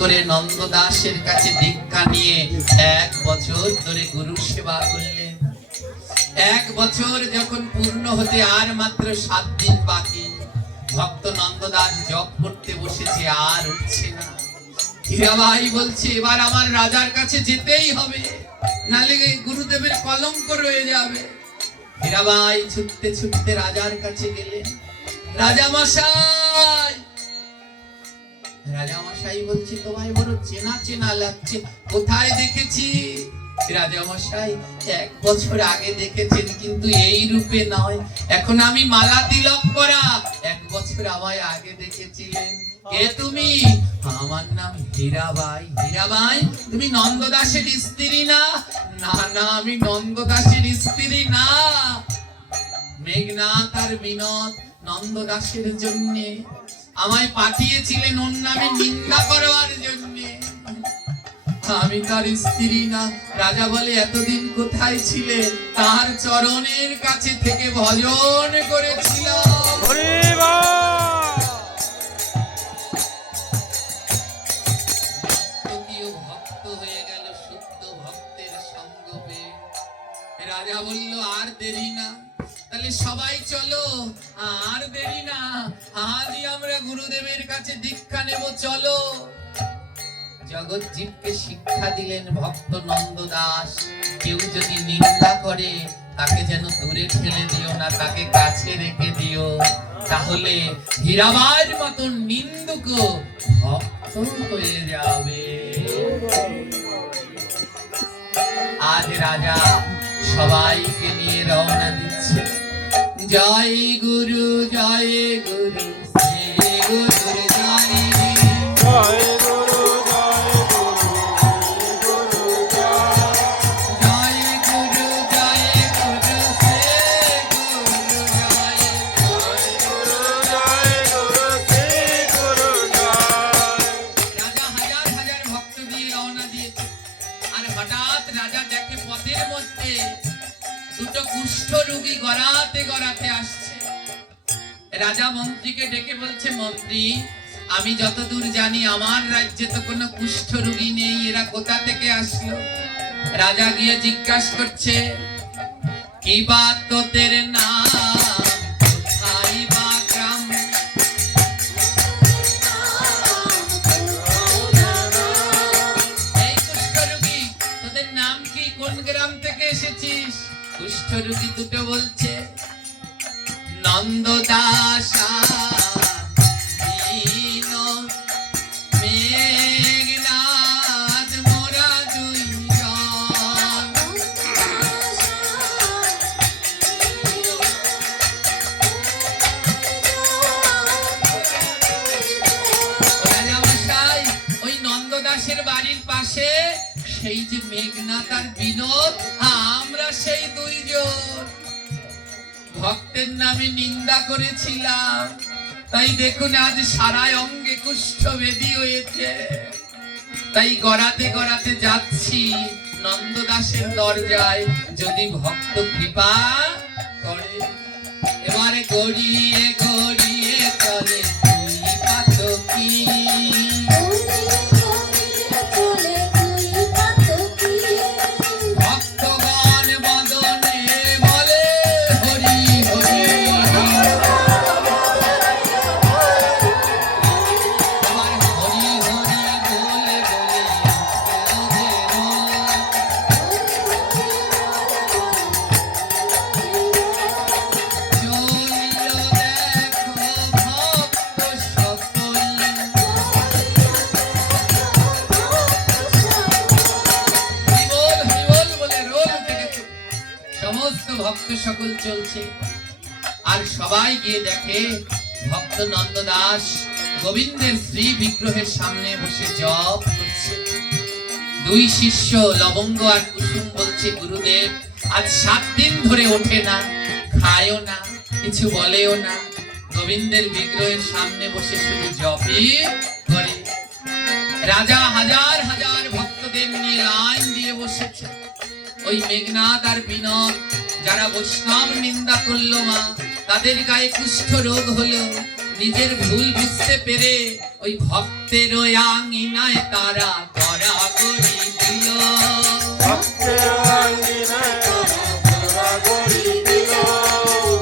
করে নন্দদাসের কাছে দীক্ষা নিয়ে 1 বছর ধরে গুরু সেবা করলেন। 1 বছর যখন পূর্ণ হতে আর মাত্র 7 দিন বাকি, ভক্ত নন্দদাস জপ করতে বসেছে, আর উঠছে না। হীরাবাই বলছে এবার আমার রাজার কাছে যেতেই হবে, নালে গুরুদেবের কলঙ্ক রয়ে যাবে। হীরাবাই ছুটতে ছুটতে রাজার কাছে গেলেন। রাজা মশাই, রাজা মশাই বলছে তোমায় বড় চেনা চেনা লাগছে, কোথায় দেখেছি? রাজা মশাই 1 বছর আগে দেখেছেন, কিন্তু এই রূপে নয়, এখন আমি মালা তিলক করা। 1 বছর আমায় আগে দেখেছিলেন। কে তুমি? আমার নাম হীরাবাই। হীরাবাই, তুমি নন্দদাসের স্ত্রী না? না না, আমি নন্দদাসের স্ত্রী না। মেঘনাথ আর বিনোদ নন্দদাসের জন্য আমায় পাঠিয়েছিলেন ওর নামে নিন্দা করার জন্য, আমি তার স্ত্রী না। রাজা বলে এতদিন কোথায় ছিলে? তার চরণের কাছে থেকে ভজন করেছিলাম। ভক্ত হয়ে গেল শুদ্ধ ভক্তের সঙ্গ পেয়ে। রাজা বলল আর দেরি না, তাহলে সবাই চলো, আর দেরি না, আজই আমরা গুরুদেবের কাছে দীক্ষা নেব, চলো। জগৎ জীবকে শিক্ষা দিলেন ভক্ত নন্দদাস, কেউ যদি নিন্দা করে তাকে যেন দূরে ঠেলে দিও না, তাকে কাছে রেখে দিও, তাহলে হীরাবাইয়ের মতন নিন্দুক ভক্ত হয়ে যাবে। আজ রাজা সবাইকে নিয়ে রওনা দিচ্ছে। জয় গুরু জয় গুরু, শ্রী গুরুর জয়, জয় গুরু জয় গুরু, শ্রী গুরুর জয়, জয় গুরু জয় গুরু, শ্রী গুরুর জয়, জয় গুরু জয় গুরু, শ্রী গুরুর জয়। রাজা হাজার হাজার ভক্ত দিয়ে রওনা দিয়েছে। আর হঠাৎ রাজা দেখে পথের মধ্যে 2 কুষ্ঠ রোগী গড়াতে গড়াতে আসছে। রাজা মন্ত্রীকে ডেকে বলছে, মন্ত্রী, আমি যতদূর জানি আমার রাজ্যে তো কোনো কুষ্ঠ রোগী নেই, এরা কোথা থেকে আসলো? রাজা গিয়ে জিজ্ঞাসা করছে, কি বাত তোদের নাম, কোথায় বা গ্রাম? এই কুষ্ঠ রোগী, তোদের নাম কি, কোন গ্রাম থেকে এসেছিস? কুষ্ঠ রোগী 2 বলছে, নন্দদাস মেঘনাথ মোরা 2 জন। ওই নন্দদাসের বাড়ির পাশে সেই যে মেঘনাথ আর বিনোদ, আমরা সেই 2 জন ভক্তের নামে নিন্দা করেছিলাম, তাই দেখুন আজ সারা অঙ্গে কুষ্ঠ বেদী হয়েছে। তাই গড়াতে গড়াতে যাচ্ছি নন্দদাসের দরজায়, যদি ভক্ত কৃপা করে। এবারে গড়িয়ে গড়িয়ে চলে পাতকি, ভক্তগণ বদনে বলে হরি হরি। এবার হরি হরি বলে বলে চলিল দেখো ভক্ত সকল। সমস্ত ভক্ত সকল চলছে। আর সবাই গিয়ে দেখে ভক্ত নন্দদাস গোবিন্দের শ্রী বিগ্রহের সামনে বসে জপ করছে। 2 শিষ্য লবঙ্গ আর কুসুম বলছে, গুরুদেব আজ 7 দিন ধরে ওঠে না, খায়ও না, কিছু বলেও না, গোবিন্দের বিগ্রহের সামনে বসে শুধু জপই করে। রাজা হাজার হাজার ভক্তদের নিয়ে লাইন দিয়ে বসেছে। ওই মেঘনাথ আর বিনোদ যারা বৈষ্ণব নিন্দা করলো মা, তাদের গায়ে কুষ্ঠ রোগ হলো। নিজের ভুল বুঝতে পেরে ওই ওই ভক্তের ওই আঙিনায় তারা গড়াগড়ি দিল,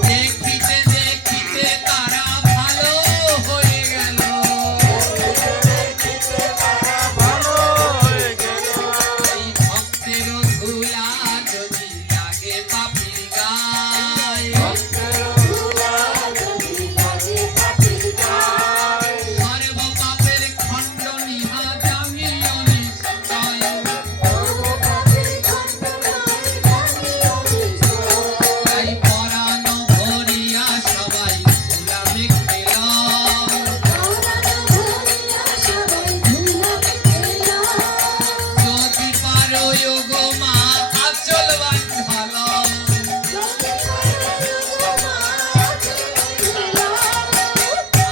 দেখিতে দেখিতে তারা ভালো হয়ে গেল। এই ভক্তের ধুলা যদি লাগে পাপির গায়, সর্ব পাপের খণ্ডনী জামি অনিশ্চয়। তাই পরানো ভরিয়া সবাই ধুলা মেখেল, যদি পারো গো মা আচল বাঁধাল।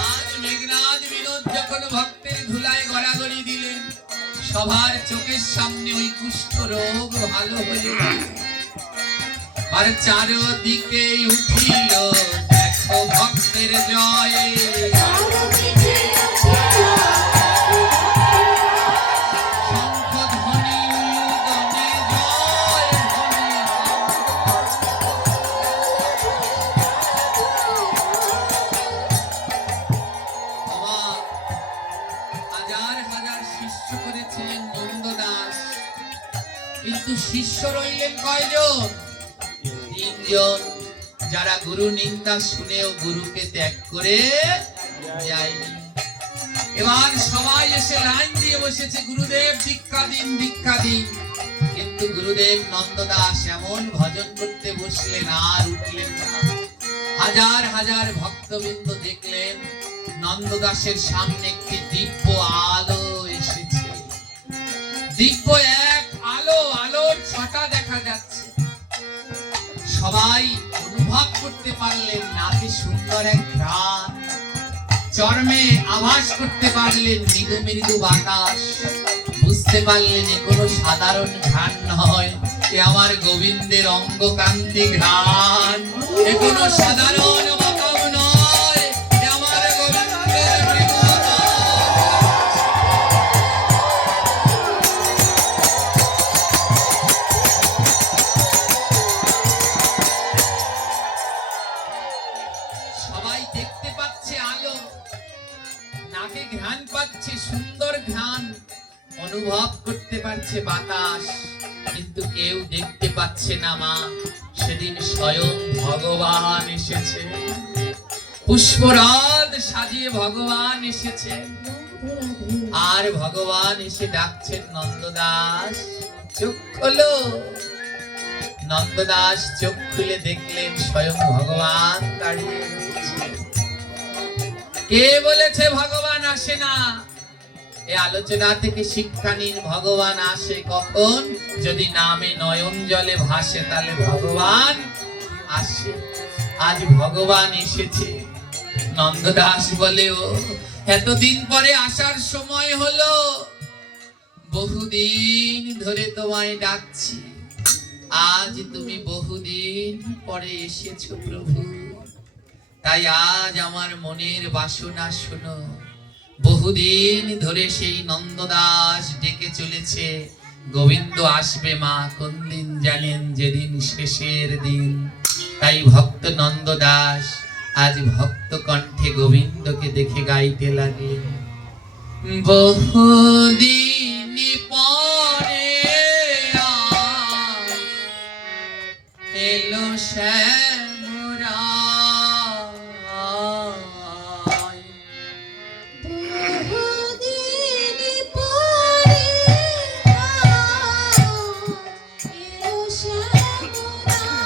আজ মেঘনাদ বিনোদ যখন ভক্তের ধুলায় গড়াগড়ি দিলেন, সবার চোখের সামনে ওই কুষ্ঠ রোগ ভালো হয়ে গেল। আর চারদিকে উঠিল দেখো ভক্তের জয়, শঙ্খ ধ্বনি উলুধ্বনি জয় ধ্বনি। অবাক, হাজার হাজার শিষ্য করেছিলেন নন্দদাস, কিন্তু শিষ্য রইলেন কয়জন? তিনজন, যারা গুরু নিন্দা শুনেও গুরুকে ত্যাগ করে যায়নি। এবার সবাই এসে লাইন দিয়ে বসেছে, গুরুদেব দীক্ষা দিন দীক্ষা দিন। কিন্তু গুরুদেব নন্দদাস এমন ভজন করতে বসলেন আর উঠলেন না। হাজার হাজার ভক্তবৃন্দ দেখলেন নন্দদাসের সামনে একটি দিব্য আলো এসেছে। দিব্য এক আলো, আলোর ছটা দেখা যাচ্ছে। সবাই অনুভব করতে পারলেন নাকে সুন্দর এক ঘ্রাণ, চর্মে আভাস করতে পারলেন মৃদু মৃদু বাতাস। বুঝতে পারলেন এ কোনো সাধারণ ঘ্রাণ নয়, এ আমার গোবিন্দের অঙ্গকান্তি ঘ্রাণ। এ কোনো সাধারণ বাতাস নয়, এ আমার গোবিন্দের মৃদু বাতাস। সবাই দেখতে পাচ্ছে আলো, নাকে ঘ্রাণ পাচ্ছে সুন্দর ঘ্রাণ, অনুভব করতে পারছে বাতাস, কিন্তু কেউ দেখতে পাচ্ছে না মা। সেদিন স্বয়ং ভগবান এসেছে, পুষ্পরাগ সাজিয়ে ভগবান এসেছে। আর ভগবান এসে ডাকছেন নন্দদাস, চোখ খোলো। নন্দদাস চোখ খুলে দেখলেন স্বয়ং ভগবান দাঁড়িয়ে রয়েছে। কে বলেছে ভগবান আসে না? এই আলোচনা থেকে শিক্ষা নিন, ভগবান আসে কখন? যদি নামে নয়ন জলে ভাসে, তাহলে ভগবান আসে। আজ ভগবান এসেছে। নন্দদাস বলে, ও এতদিন পরে আসার সময় হলো, বহুদিন ধরে তোমায় ডাকছি, আজ তুমি বহুদিন পরে এসেছো প্রভু। তাই আজ আমার মনের বাসনা শোনো। বহুদিন ধরে সেই নন্দদাস ডেকে চলেছে, গোবিন্দ আসবে মা, কোন দিন জানেন? যেদিন শেষের দিন। তাই ভক্ত নন্দদাস আজ ভক্ত কণ্ঠে গোবিন্দকে দেখে গাইতে লাগলেন, বহুদিন পরে এলো শ্যামরায়, বহুদিন পরে এলো শ্যামরায়,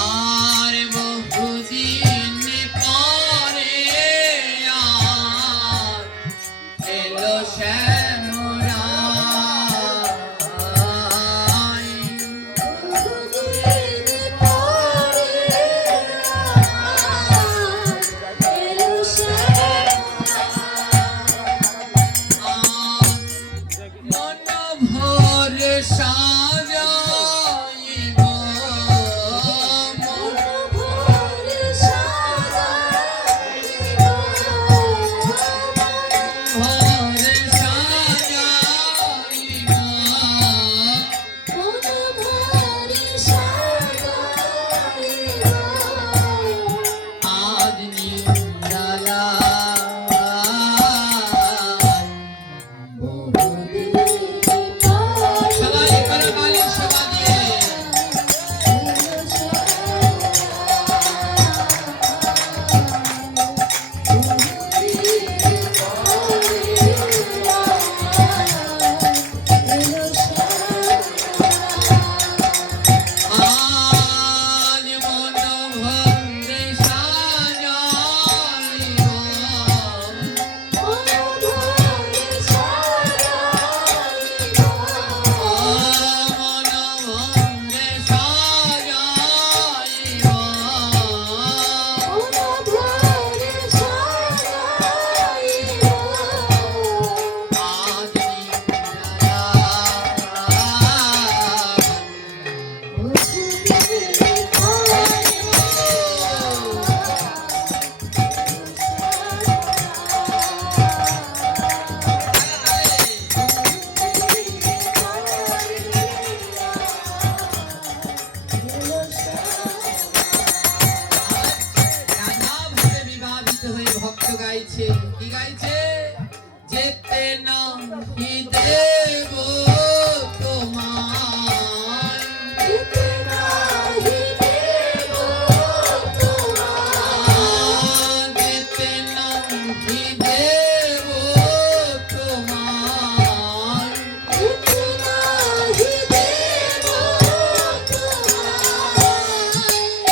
আর বহুদিন পরে গাইছে যেতে নাহি দেব তোমায়, যেতে নাহি দেব তোমায়, যেতে নাহি দেব তোমায়, যেতে নাহি দেব তোমায়।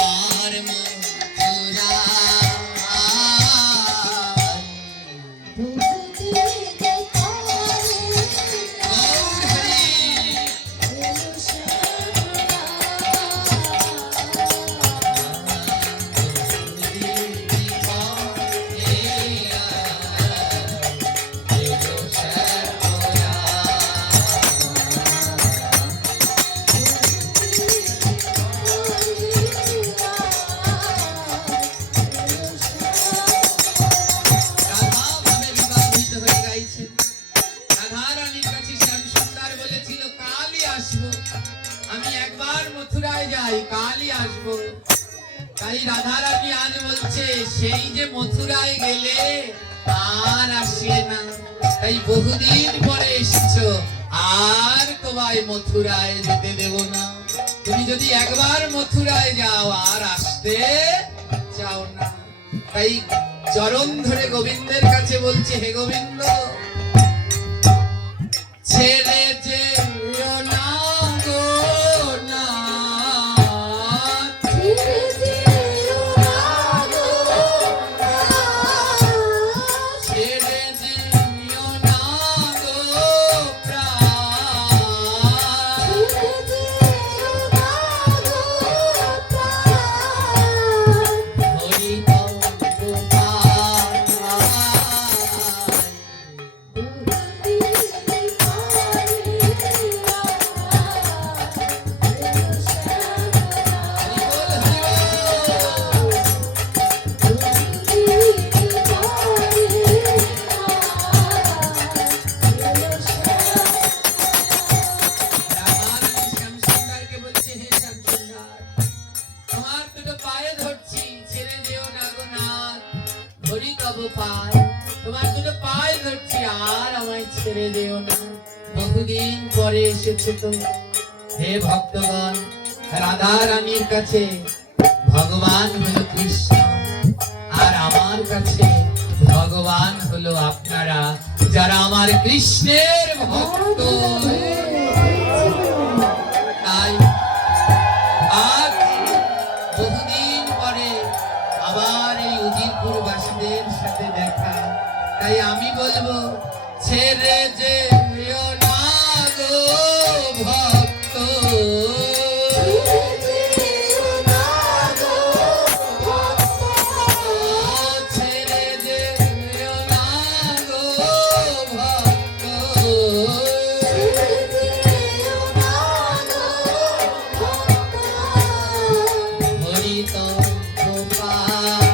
আর মথুরা বহুদিন পরে এলো আমি একবার মথুরায় যাই, কালই আসবো। তাই রাধা রানী আজ বলছে সেই যে মথুরায় গেলে আর আসলে না, তাই বহুদিন পরে এসেছো, আর তোমায় মথুরায় যেতে দেব না। তুমি যদি একবার মথুরায় যাও আর আসতে চাও না। তাই চরণ ধরে গোবিন্দের কাছে বলছে, হে গোবিন্দ, ছেড়ে যেও না গো নাথ, ছেড়ে যেও না গো নাথ, ছেড়ে যেও না গো প্রাণ, ছেড়ে যেও না গো প্রাণ। হরি নাম গোপাল। বহুদিন বহুদিন পরে এসেছে তো। হে ভক্তগণ, রাধা রানীর কাছে ভগবান হলো কৃষ্ণ, আর আমার কাছে ভগবান হলো আপনারা, যারা আমার কৃষ্ণের ভক্ত। তাই আজ বহুদিন পরে আবার এই উজিরপুর বাসীদের সাথে দেখা। তাই আমি বলবো, ছেড়ে যেও না গো ভক্ত, ছেড়ে যেও না গো ভক্ত, হরি তো গোপাল।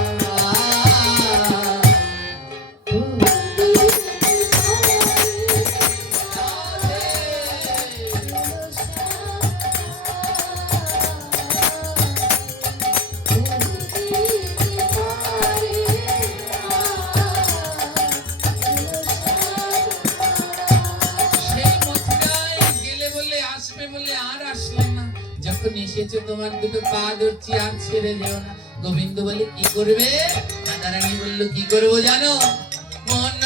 সেই মথুরায় গেলে বলে আসবে বলে আর আসলে না, যখন এসেছো তোমার দুটো পা ধরছি, আর ছেড়ে যেও না। গোবিন্দ বলে কি করবে? রাধারানী বলল কি করবো জানো? মন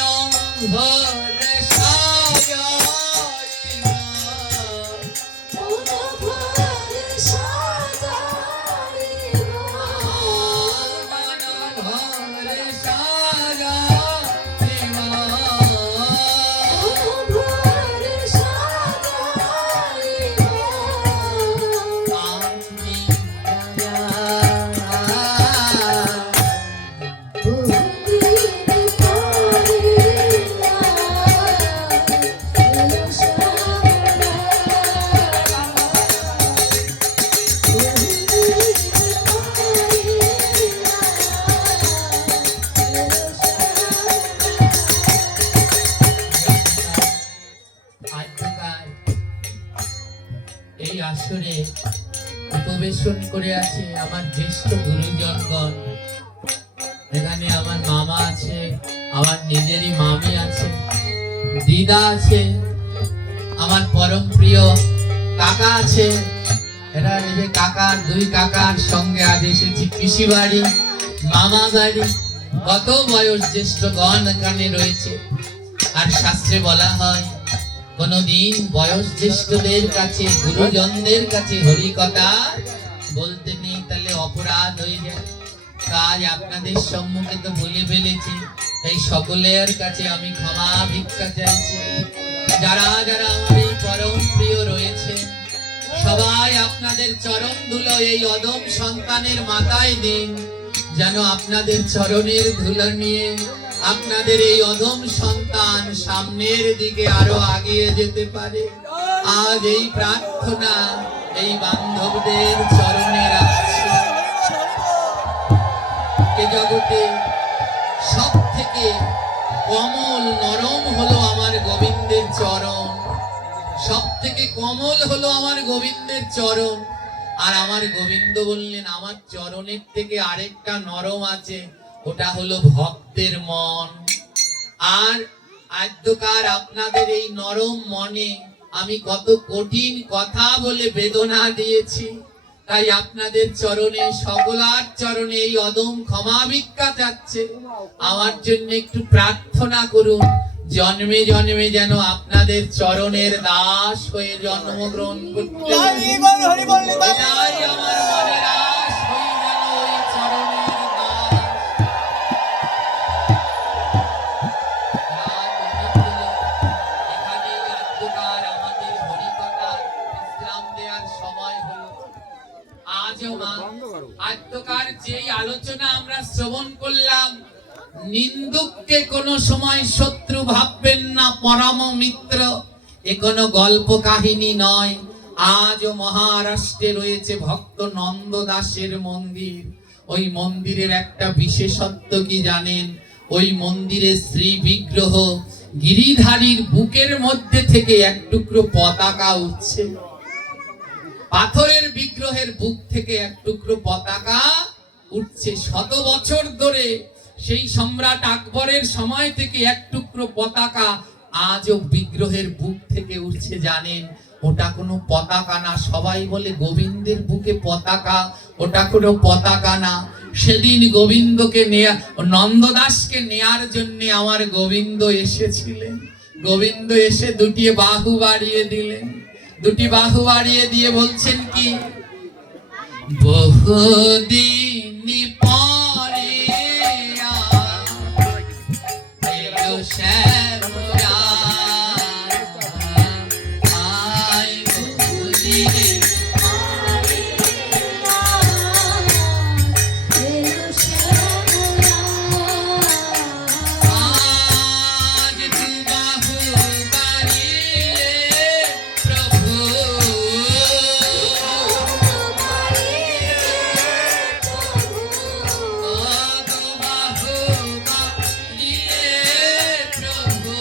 ভরে সাজাইবা, মন ভরে সাজাইবা, আমি আজকাল এই আসরে উপবেশন করে আছে আমার জ্যেষ্ঠ গুরুজনগণ। এখানে আমার মামা আছে, আমার নিজেরই মামি আছে, দিদা আছে, আমার পরম প্রিয় কাকা আছে। এরা এই যে কাকার দুই কাকার সঙ্গে আজ এসেছি পিসি বাড়ি, মামা বাড়ি। কত বয়স জ্যেষ্ঠ গণ এখানে রয়েছে। আর শাস্ত্রে বলা হয় কোনদিন বয়স জ্যেষ্ঠদের কাছে, গুরুজনদের কাছে হরি কথা বলতে নেই, তাহলে অপরাধ হয়ে যায়। তাই আপনাদের সম্মুখে তো বলে ফেলেছি, এই সকলের কাছে আমি ক্ষমা ভিক্ষা চাইছি। যারা যারা আমার এই পরম প্রিয় রয়েছে সবাই আপনাদের চরণ ধুলো এই অদম সন্তানের মাথায় দিন, যেন আপনাদের চরণের ধুলো নিয়ে আপনাদের এই অদম সন্তান সামনের দিকে আরো আগিয়ে যেতে পারে। আজ এই প্রার্থনা এই বান্ধবদের চরণে রাখছি। এ জগতে সব থেকে কমল নরম হলো আমার গোবিন্দের চরণ, সব থেকে কমল হলো আমার গোবিন্দের চরণ। আর আমার গোবিন্দ বললেন আমার চরণের থেকে আরেকটা নরম আছে, ওটা হলো ভক্তের মন। আর আদ্যকার আপনাদের এই নরম মনে আমি কত কঠিন কথা বলে বেদনা দিয়েছি, তাই আপনাদের চরণে সকলার চরণে এই অদম ক্ষমা ভিক্ষা যাচ্ছে। আমার জন্য একটু প্রার্থনা করুন, জন্মে জন্মে যেন আপনাদের চরণের দাস হয়ে জন্মগ্রহণ করতে পারি। এটাই আমার মনের আশ, হই যেন ওই চরণের দাস। রাত অনেক হলো, এখানেই আদ্যকার আমাদের হরিকথার বিশ্রাম দেওয়ার সময় হলো। আজও মা আদ্যকার যেই আলোচনা আমরা শ্রবণ করলাম, নিন্দুককে কোনো সময় শত্রু ভাববেন না, পরম মিত্র। এ কোনো গল্প কাহিনী নয়। আজও মহারাষ্ট্রে রয়েছে ভক্ত নন্দ দাসের মন্দির। ওই মন্দিরের একটা বিশেষত্ব কি জানেন? ওই মন্দিরে শ্রী বিগ্রহ গিরিধারীর বুকের মধ্যে থেকে এক টুকরো পতাকা উঠছে। পাথরের বিগ্রহের বুক থেকে এক টুকরো পতাকা উঠছে। 100 বছর ধরে সেই সম্রাট আকবরের সময় থেকে এক টুকরো পতাকা আজও বিগ্রহের বুক থেকে উঠছে। জানেন ওটা কোনো পতাকা না। সবাই বলে গোবিন্দের বুকে পতাকা, ওটা কোনো পতাকা না। সেদিন গোবিন্দকে নেয়া, নন্দদাসকে নেয়ার জন্য আমার গোবিন্দ এসেছিলেন। গোবিন্দ এসে দুটি বাহু বাড়িয়ে দিলেন, দুটি বাহু বাড়িয়ে দিয়ে বলছেন কি, বহুদিন পরে এলো শ্যামরা, আয় বহুদিন আজ তু বাহু বাড়িয়ে প্রভু, ও তু বাহু বাড়িয়ে প্রভু।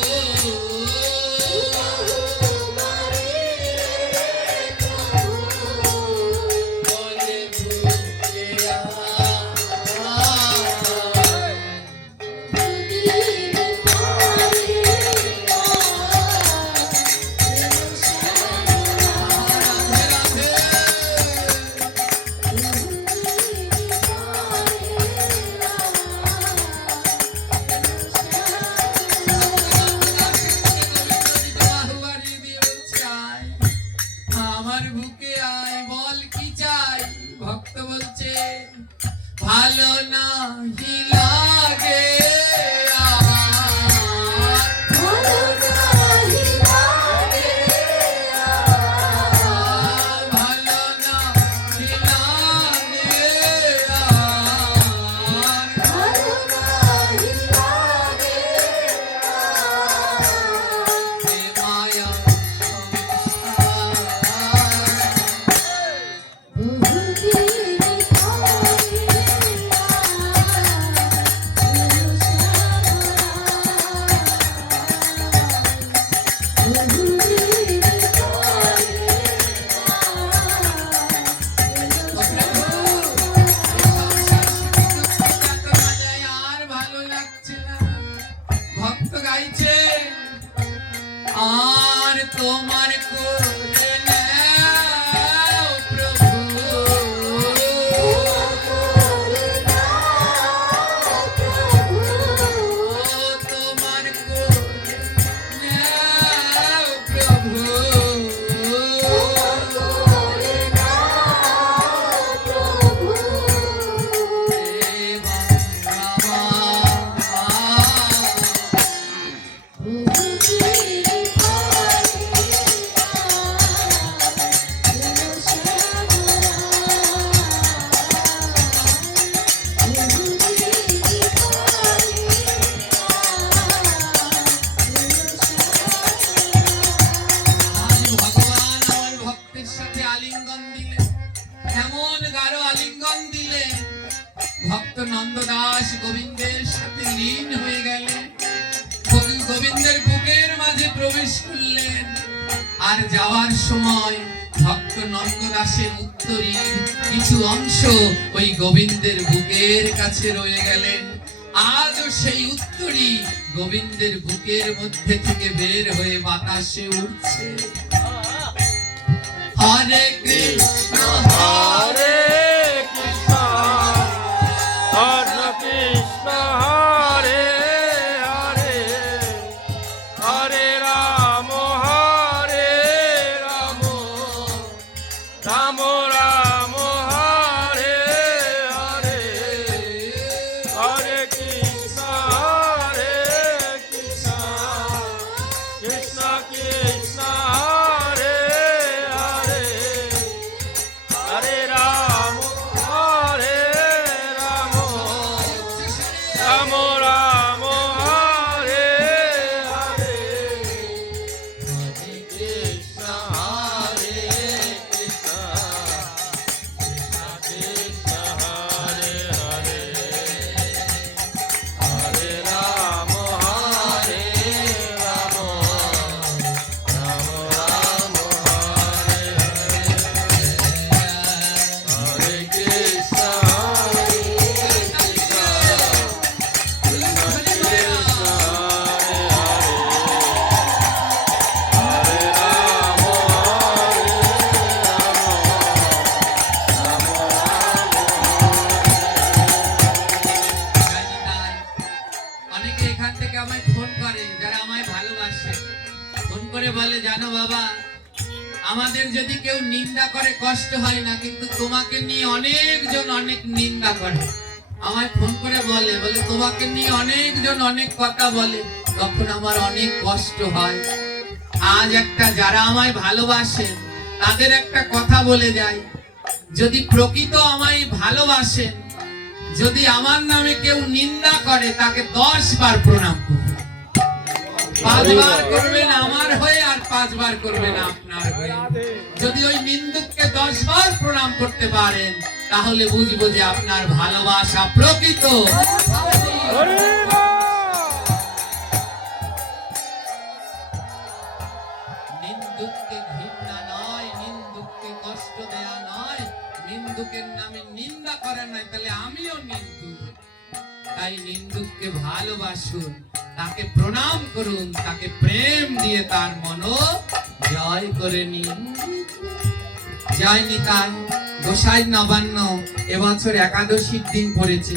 চাইছে আর তোমার করে নাও প্রভু তোমার করে নাও প্রভু আজ ভগবান আমার ভক্তের সাথে আলিঙ্গন দিলেন, এমন গাঢ় আলিঙ্গন দিলেন, ভক্ত নন্দদাস গোবিন্দের সাথে লীন হয়ে গেলেন, গোবিন্দের বুকের মাঝে প্রবেশ করলেন। আর যাওয়ার সময় ভক্ত নন্দদাসের উত্তরীর কিছু অংশ ওই গোবিন্দের বুকের কাছে রয়ে গেলেন। আজও সেই উত্তরী গোবিন্দের বুকের মধ্যে থেকে বের হয়ে বাতাসে উঠছে। হরে কৃষ্ণ হরে Hare Krishna, Hare Hare, Hare Rama, Hare Rama, Rama Rama, Hare Hare, Hare Krishna, Hare Krishna, Krishna Krishna, Hare Hare, Hare Rama, Hare Rama, Rama Rama, Hare Hare, Hare Krishna, Hare Krishna, Krishna Krishna, Hare Hare, Hare Rama, Hare Rama, Rama Rama, Hare Hare, Hare Krishna, Hare Krishna, Krishna Krishna, Hare Hare, Hare Rama, অনেকে এখান থেকে আমায় phone করে, যারা আমায় ভালোবাসে, phone করে বলে জানো বাবা, আমাদের যদি কেউ নিন্দা করে কষ্ট হয় না, কিন্তু তোমাকে নিয়ে অনেকজন অনেক নিন্দা করে। আমায় ফোন করে বলে তোমাকে নিয়ে অনেকজন অনেক কথা বলে, তখন আমার অনেক কষ্ট হয়। আজ একটা যারা আমায় ভালোবাসেন তাদের একটা কথা বলে যায়, যদি প্রকৃত আমায় ভালোবাসেন, যদি আমার নামে কেউ নিন্দা করে তাকে 10 বার প্রণাম করবেন। 5 বার করবেন আমার হয়ে, আর 5 বার করবেন আপনার হয়ে। যদি ওই নিন্দুককে 10 বার প্রণাম করতে পারেন, তাহলে বুঝবো যে আপনার ভালোবাসা প্রকৃত। নিন্দুককে ঘৃণা নয়, নিন্দুককে কষ্ট দেয়া নয়, নিন্দুকের নামে নিন্দা করা নয়, তাহলে আমিও নিন্দুক। তাই নিন্দুককে ভালোবাসুন, তাকে প্রণাম করুন, তাকে প্রেম দিয়ে তার মন জয় করে নিন। জয় নিতাই। গোসাই নবান্ন এবছর একাদশীর দিন পড়েছে,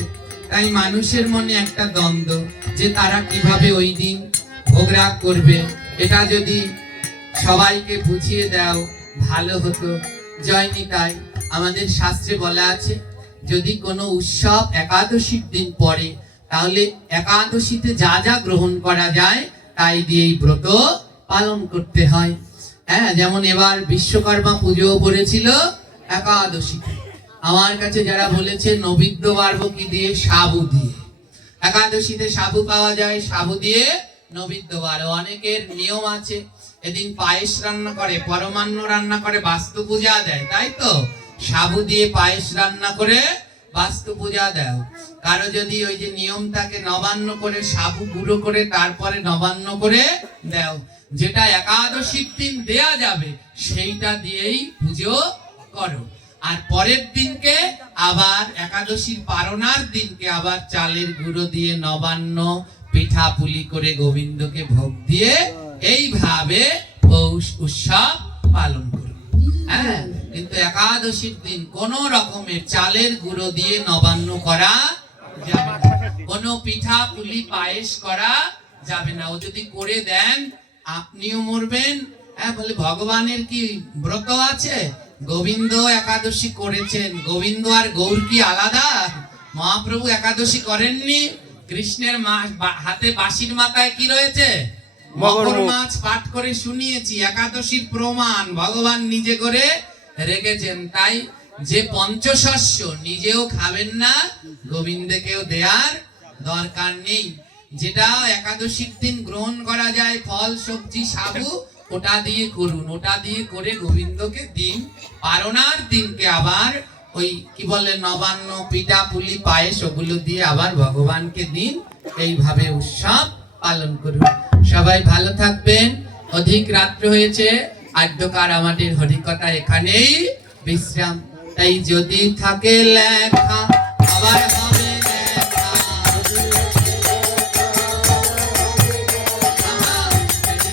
তাই মানুষের মনে একটা দ্বন্দ্ব যে তারা কিভাবে ওই দিন ভোগরাগ করবে। এটা যদি সবাইকে বুঝিয়ে দাও ভালো হতো। জয় নিতাই। আমাদের শাস্ত্রে বলা আছে, যদি কোনো উৎসব একাদশীর দিন পড়ে, তাহলে একাদশীতে যা যা গ্রহণ করা যায় তাই দিয়েই ব্রত পালন করতে হয়। হ্যাঁ, যেমন এবার বিশ্বকর্মা পুজো পড়েছিল একাদশীতে। আমার কাছে যারা বলেছে নৈবেদ্য বাড়বো কি দিয়ে, সাবু দিয়ে। একাদশীতে সাবু পাওয়া যায়, সাবু দিয়ে নৈবেদ্য বাড়ো। অনেকের নিয়ম আছে, এদিন পায়েস রান্না করে, পরমান্ন রান্না করে, বাস্তু পূজা দেয়, তাই তো? সাবু দিয়ে পায়েস রান্না করে বাস্তু পূজা দাও। কারো যদি ওই যে নিয়ম থাকে নবান্ন করে সাবু গুঁড়ো করে তারপরে নবান্ন করে দাও, যেটা একাদশীর দিন দেয়া যাবে সেইটা দিয়েই পুজো করো। আর পরের দিনকে আবার একাদশীর পারণার দিনকে আবার চালের গুঁড়ো দিয়ে নবান্ন পিঠা পুলি করে গোবিন্দকে ভোগ দিয়ে এইভাবে পৌষ উৎসব পালন করুন। হ্যাঁ, কিন্তু একাদশীর দিন কোন রকমের চালের গুঁড়ো দিয়ে নবান্ন করা যাবে না, কোনো পিঠা পুলি পায়েস করা যাবে না। ও যদি করে দেন আপনিও মরবেন। হ্যাঁ, বলে ভগবানের কি ব্রত আছে? গোবিন্দ একাদশী করেছেন। গোবিন্দ আর গৌর কি আলাদা? মহাপ্রভু একাদশী করেননি। কৃষ্ণের হাতে বাঁশির মাথায় কি রয়েছে? মকর মাছ পাঠ করে শুনিয়েছি, একাদশীর প্রমাণ ভগবান নিজে করে রেখেছেন। তাই যে পঞ্চশস্য নিজেও খাবেন না, গোবিন্দকেও দেয়ার দরকার নেই। যেটা একাদশীর দিন গ্রহণ করা যায়, ফল সবজি সাবু, ওটা দিয়ে করুন, ওটা দিয়ে করে গোবিন্দকে দিন। পারনার দিনকে আবার ওই কি বলে নবান্ন পিঠা পুলি পায়েস ওগুলো দিয়ে আবার ভগবানকে দিন। এইভাবে উৎসব পালন করুন। সবাই ভালো থাকবেন। অধিক রাত্র হয়েছে, আদ্যকার আমাদের হরিকথা এখানেই বিশ্রাম। তাই যদি থাকে লেখা আবার হবে দেখা। যদি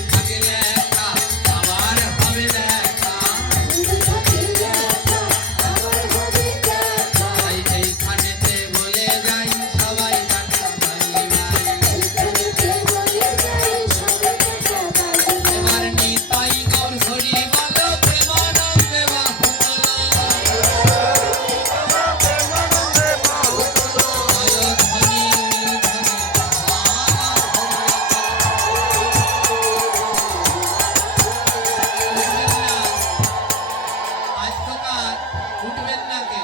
থাকে লেখা আবার হবে দেখা। তাই এইখানেতে বলে যাই সবাই দেখা ভাই ভাই। এবার নিতাই গৌর হরি বলো, প্রেমানন্দে বাহুবলো। বলো ধ্বনি আদ্যকার উঠবেন না কে?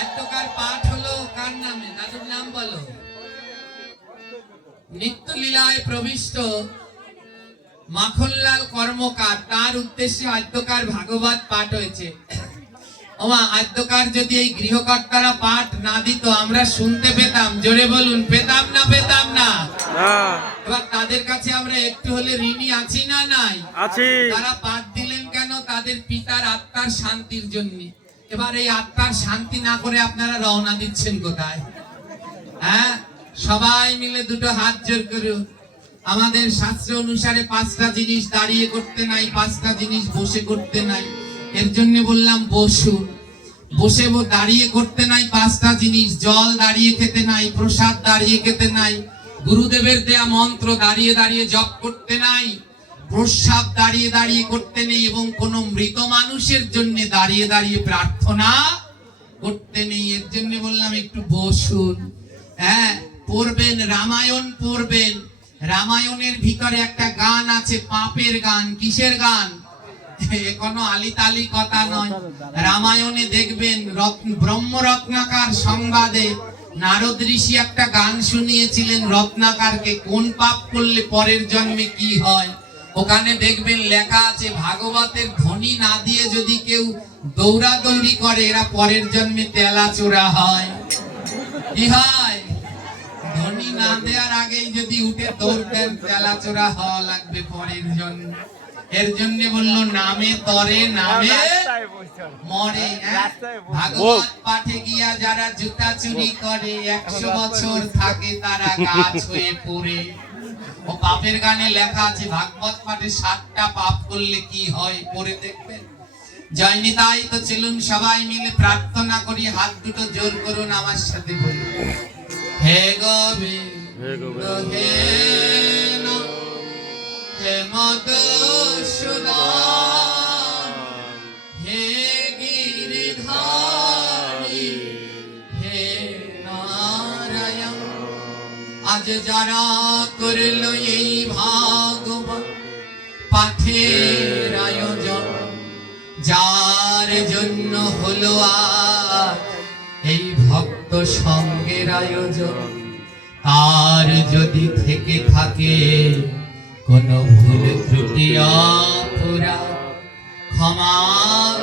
আদ্যকার পাঠ হলো কার নামে? দাদুর নাম বলো। নিত্য লীলায় প্রবিষ্ট মাখনলাল কর্মকার, তার উদ্দেশ্যে আদ্যকার ভাগবত পাঠ হয়েছে। ওমা, আদ্যকার যদি এই গৃহকর্তারা পাঠ না দিত আমরা শুনতে পেতাম। জোরে বলুন, পেতাম না পেতাম না? এবার তাদের কাছে আমরা একটু হলে ঋণী আছি না নাই? আছি। তারা পাঠ দিলেন কেন? তাদের পিতার আত্মার শান্তির জন্য। এবার এই আত্মার শান্তি না করে আপনারা রওনা দিচ্ছেন কোথায়? হ্যাঁ, সবাই মিলে দুটো হাত জোর করুন। আমাদের শাস্ত্র অনুসারে 5টা জিনিস দাঁড়িয়ে করতে নাই, 5টা জিনিস বসে করতে নাই। এর জন্য বললাম বসুন। বসে দাঁড়িয়ে করতে নাই 5টা জিনিস। জল দাঁড়িয়ে খেতে নাই, প্রসাদ দাঁড়িয়ে খেতে নাই, গুরুদেবের দেয়া মন্ত্র দাঁড়িয়ে দাঁড়িয়ে জপ করতে নাই, প্রসাদ দাঁড়িয়ে দাঁড়িয়ে করতে নেই, এবং কোনো মৃত মানুষের জন্য দাঁড়িয়ে দাঁড়িয়ে প্রার্থনা করতে নেই। এর জন্য বললাম একটু বসুন। হ্যাঁ, পড়বেন, রামায়ণ পড়বেন। রামায়ণের ভিতরে একটা গান আছে, পাপের গান। কিসের গান? কোনো আলিতালি কথা নয়। রামায়ণে দেখবেন ব্রহ্ম রত্নাকার সংবাদে নারদ ঋষি একটা গান শুনিয়েছিলেন রত্নাকারকে, কোন পাপ করলে পরের জন্মে কি হয়। ওখানে দেখবেন লেখা আছে, ভাগবতের ধ্বনি না দিয়ে যদি কেউ দৌড়াদৌড়ি করে এরা পরের জন্মে তেলা চোরা হয়। কি হয়? ধ্বনি না দেওয়ার আগেই যদি উঠে দৌড় দেন, তেলা চোরা হওয়া লাগবে পরের জন্মে। এর জন্য বললো নামে তরে নামে মরে। ভাগবত পাঠে গিয়া যারা জুতা চুরি করে 100 বছর থাকে তারা গাছ হয়ে পড়ে। ও পাপের গানে লেখা আছে, ভাগবত পাঠে 7টা পাপ করলে কি হয়, পড়ে দেখবেন। জয় নিতাই। তো চলুন সবাই মিলে প্রার্থনা করি। হাত দুটো জোর করুন, আমার সাথে বলুন, হে গোবিন্দ হে নাথ, হে মধুসূদন, হে গিরিধারী, হে নারায়ণ। আজ যারা করলো এই ভাগবত পাঠের আয়োজন, যার জন্য হলো আজ এই ভক্ত সঙ্গের আয়োজন, তার যদি থেকে থাকে কোনো ভুল ত্রুটি অপরাধ, ক্ষমা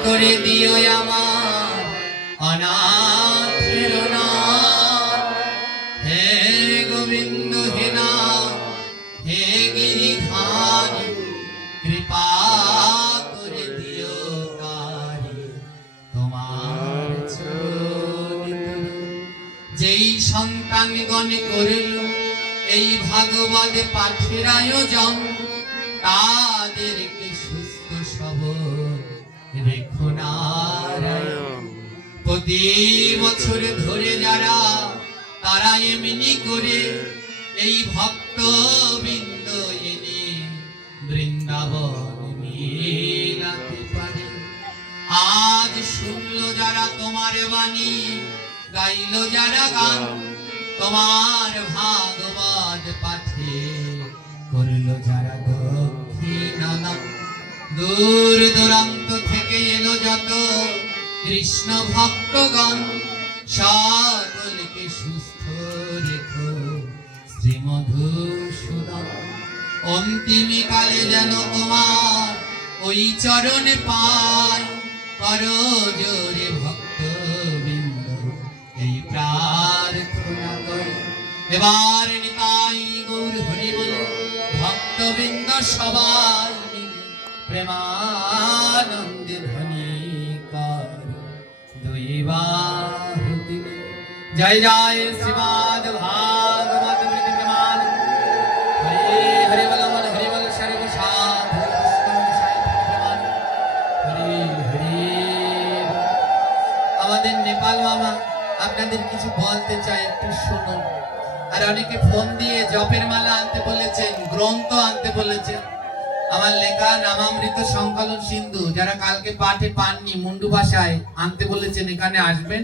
করে দিও আমার অনাথের নাথ। হে গোবিন্দ হে নাথ, হে গিরিধারী, কৃপা করে দিও তারি তোমার চরিত্র। যেই সন্তানগণ করিল ভাগবত পাঠের আয়োজন, তাদেরকে সুস্থ সবল রেখো নারায়ণ। প্রতি বছর ধরে যারা তারা এমনি করে এই ভক্তবৃন্দ এনে বৃন্দাবন মিলাতে পারে। আজ শুনলো যারা তোমার বাণী, গাইলো যারা গান, তোমার ভাগবত পাঠে করলো যারা দক্ষিণাদান। দূর দূরান্ত থেকে এলো যত কৃষ্ণ ভক্তগণ, সকলকে সুস্থ রেখো শ্রীমধুসূদন। অন্তিম কালে যেন তোমার ওই চরণে পাই, করো জোরে ভক্তবৃন্দ এই প্রার্থনা করি। এবার নিতাই গৌর হরি বলে ভক্তবৃন্দ সবাই মিলে প্রেমানন্দে ধ্বনি কর দুই বাহু দিলে। জয় জয় শ্রীমদ্ ভাগবত প্রেমান। হরে হরে বল বল হরে বল সর্ব সাধু কৃষ্ণ সাই প্রেমান। হরে হরে। আমাদের নেপাল মামা আপনাদের কিছু বলতে চাই, একটু শুনুন। আর অনেকে ফোন দিয়ে জপের মালা আনতে বলেছেন, গ্রন্থ আনতে বলেছেন। আমার লেখা নামামৃত সংকলন সিন্ধু যারা কালকে পাঠে পাননি, মুন্ডু ভাষায় আনতে বলেছেন, এখানে আসবেন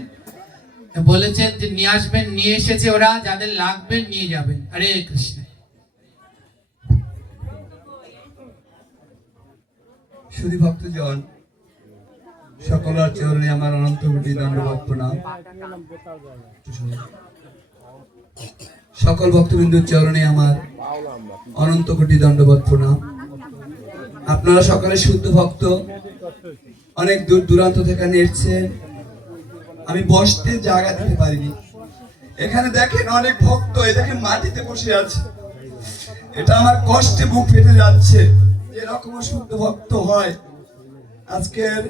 বলেছেন যে নিয়ে আসবেন, নিয়ে এসেছে ওরা। যাদের লাগবে নিয়ে যাবেন। হরে কৃষ্ণ। শুধু ভক্তজন সকলের চরণে আমার অনন্ত কোটি দণ্ডবত প্রণাম। সকল ভক্তবৃন্দুর চরণে আমার অনন্ত কোটি দণ্ডবত প্রণাম। আপনারা সকলে শুদ্ধ ভক্ত, অনেক দূর দূরান্ত থেকে এসেছেন। আমি বসতে জায়গা দিতে পারিনি। এখানে দেখেন অনেক ভক্ত, এই দেখেন মাটিতে বসে আছে। এটা আমার কষ্টে বুক ফেটে যাচ্ছে। এরকম শুদ্ধ ভক্ত হয়। আজকের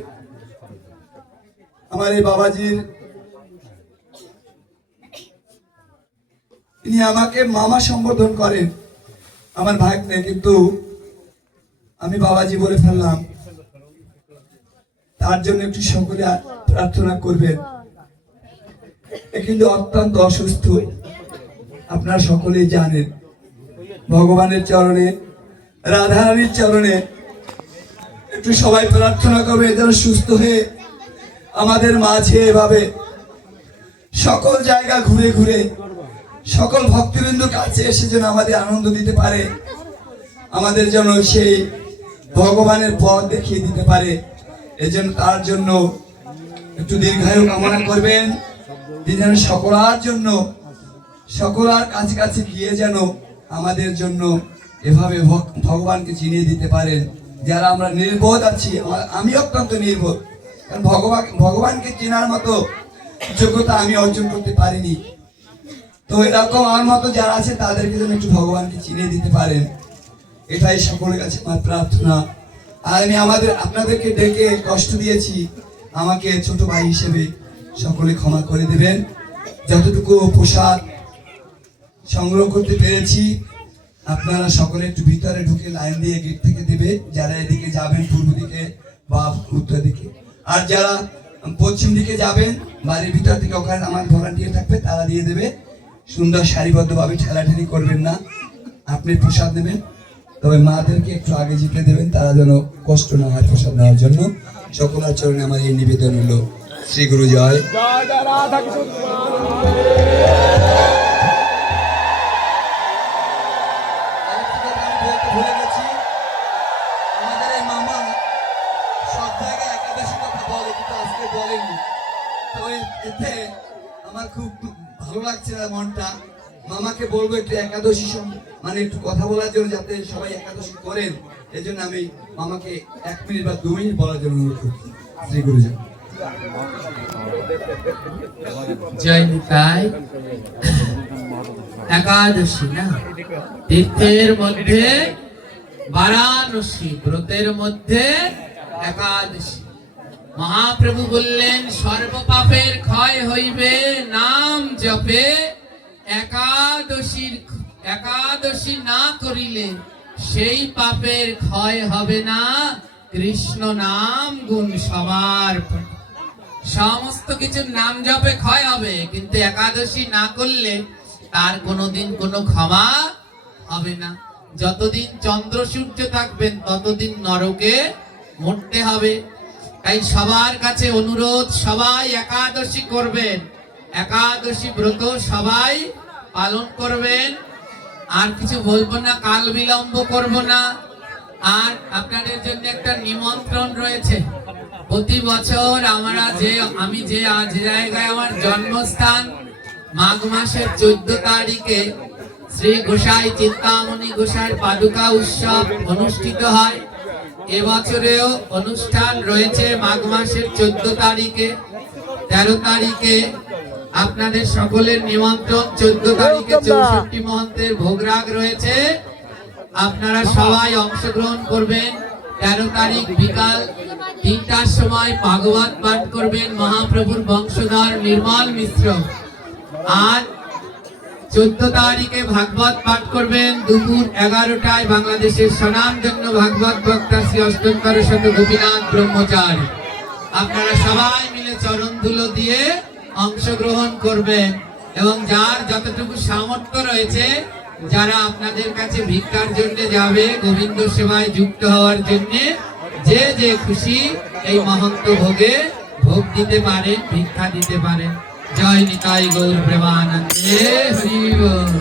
আমার এই বাবাজির, তিনি আমাকে মামা সম্বোধন করেন, আমার ভাগ্নে, কিন্তু আমি বাবাজি বলে ফেললাম। তার জন্য একটু সকলে প্রার্থনা করবেন। এ কিন্তু অত্যন্ত অসুস্থ, আপনারা সকলেই জানেন। ভগবানের চরণে, রাধারানীর চরণে একটু সবাই প্রার্থনা করবে যেন সুস্থ হয়ে আমাদের মাঝে এভাবে সকল জায়গা ঘুরে ঘুরে সকল ভক্তবৃন্দুর কাছে এসে যেন আমাদের আনন্দ দিতে পারে, আমাদের যেন সেই ভগবানের পথ দেখিয়ে দিতে পারে। এজন্য তার জন্য একটু দীর্ঘায়ু কামনা করবেন। তিনি যেন সকলার জন্য, সকলার কাছে কাছে গিয়ে যেন আমাদের জন্য এভাবে ভগবানকে চিনিয়ে দিতে পারেন। যারা আমরা নির্বোধ আছি, আমি অত্যন্ত নির্বোধ, কারণ ভগবানকে চেনার মতো যোগ্যতা আমি অর্জন করতে পারিনি। তো এরকম আমার মতো যারা আছে তাদেরকে যেন একটু ভগবানকে চিনিয়ে দিতে পারেন, এটাই সকলের কাছে আমার প্রার্থনা। আর আমি আপনাদেরকে ডেকে কষ্ট দিয়েছি, আমাকে ছোট ভাই হিসেবে সকলে ক্ষমা করে দেবেন। যতটুকু প্রসাদ সংগ্রহ করতে পেরেছি আপনারা সকলে একটু ভিতরে ঢুকে লাইন দিয়ে গেট থেকে দেবে, যারা এদিকে যাবেন পূর্ব দিকে বা উত্তর দিকে। আর যারা পশ্চিম দিকে যাবেন বাড়ির ভিতর থেকে, ওখানে আমার ভলান্টিয়ার থাকবে, তারা দিয়ে দেবে। সুন্দর সারিবদ্ধভাবে ঠেলাঠেলি করবেন না, আপনি প্রসাদ নেবেন। তবে মাদেরকে একটু আগে যেতে দেবেন, তারা যেন কষ্ট না হয় প্রসাদ নেওয়ার জন্য। সকলের চরণে আমার এই নিবেদন হলো। শ্রী গুরু জয়। ভুলে গেছি, আমাদের এই মামা সব জায়গায় একাদশী কথা বলে, কিন্তু আজকে বলেনি। তো এতে আমার খুব ভালো লাগছে মনটা। মামাকে বলবো একটু একাদশী মানে একটু কথা বলার জন্য, যাতে সবাই একাদশী করেন। এই জন্য আমি মামাকে 1 মিনিট বা 2 মিনিট বলার জন্য অনুরোধ করছি। শ্রী গুরুজন। জয় নিতাই। একাদশী না, তীর্থের মধ্যে বারাণসী, ব্রতের মধ্যে একাদশী। মহাপ্রভু বললেন সর্বপাপের ক্ষয় হইবে নাম জপে, একাদশী না করিলে সেই পাপের ক্ষয় হবে না, কৃষ্ণ নাম গুণ সবার প্রতি। সমস্ত কিছুর নাম জপে ক্ষয় হবে, কিন্তু একাদশী না করলে তার কোনোদিন কোনো ক্ষমা হবে না। যতদিন চন্দ্র সূর্য থাকবেন ততদিন নরকে মরতে হবে। তাই সবার কাছে অনুরোধ, সবাই একাদশী করবেন, একাদশী ব্রত সবাই পালন করবেন। আর কিছু বলবো না, কাল বিলম্ব করব না। আর আপনাদের জন্য একটা নিমন্ত্রণ রয়েছে। প্রতি বছর আমি যে আজ জায়গায় আমার জন্মস্থান, মাঘ মাসের 14 তারিখে শ্রী গোসাই চিন্তামণি গোসাইয়ের পাদুকা উৎসব অনুষ্ঠিত হয়। এবছরেও অনুষ্ঠান রয়েছে মাঘ মাসের 14 তারিখে। 13 তারিখে আপনাদের সকলের নিমন্ত্রণ। 14 তারিখে 64 মহন্তের ভোগরাগ রয়েছে, আপনারা সবাই অংশগ্রহণ করবেন। 13 তারিখ বিকাল 3টার সময় ভাগবত পাঠ করবেন মহাপ্রভুর বংশধর নির্মল মিশ্র। আর 14 তারিখে ভাগবত পাঠ করবেন দুপুর 11টায় বাংলাদেশের স্বনামধন্য ভাগবত বক্তা শ্রী অষ্টঙ্কর শত গোপীনাথ ব্রহ্মচারী। আপনারা সবাই মিলে চরণ ধুলো দিয়ে অংশগ্রহণ করবেন এবং যার যতটুকু সামর্থ্য রয়েছে, যারা আপনাদের কাছে ভিক্ষার জন্য যাবে, গোবিন্দ সেবায় যুক্ত হওয়ার জন্য, যে যে খুশি এই মহন্ত ভোগে ভোগ দিতে পারেন, ভিক্ষা দিতে পারেন। জয় নিতাই গৌর প্রেমানন্দে হরি বল।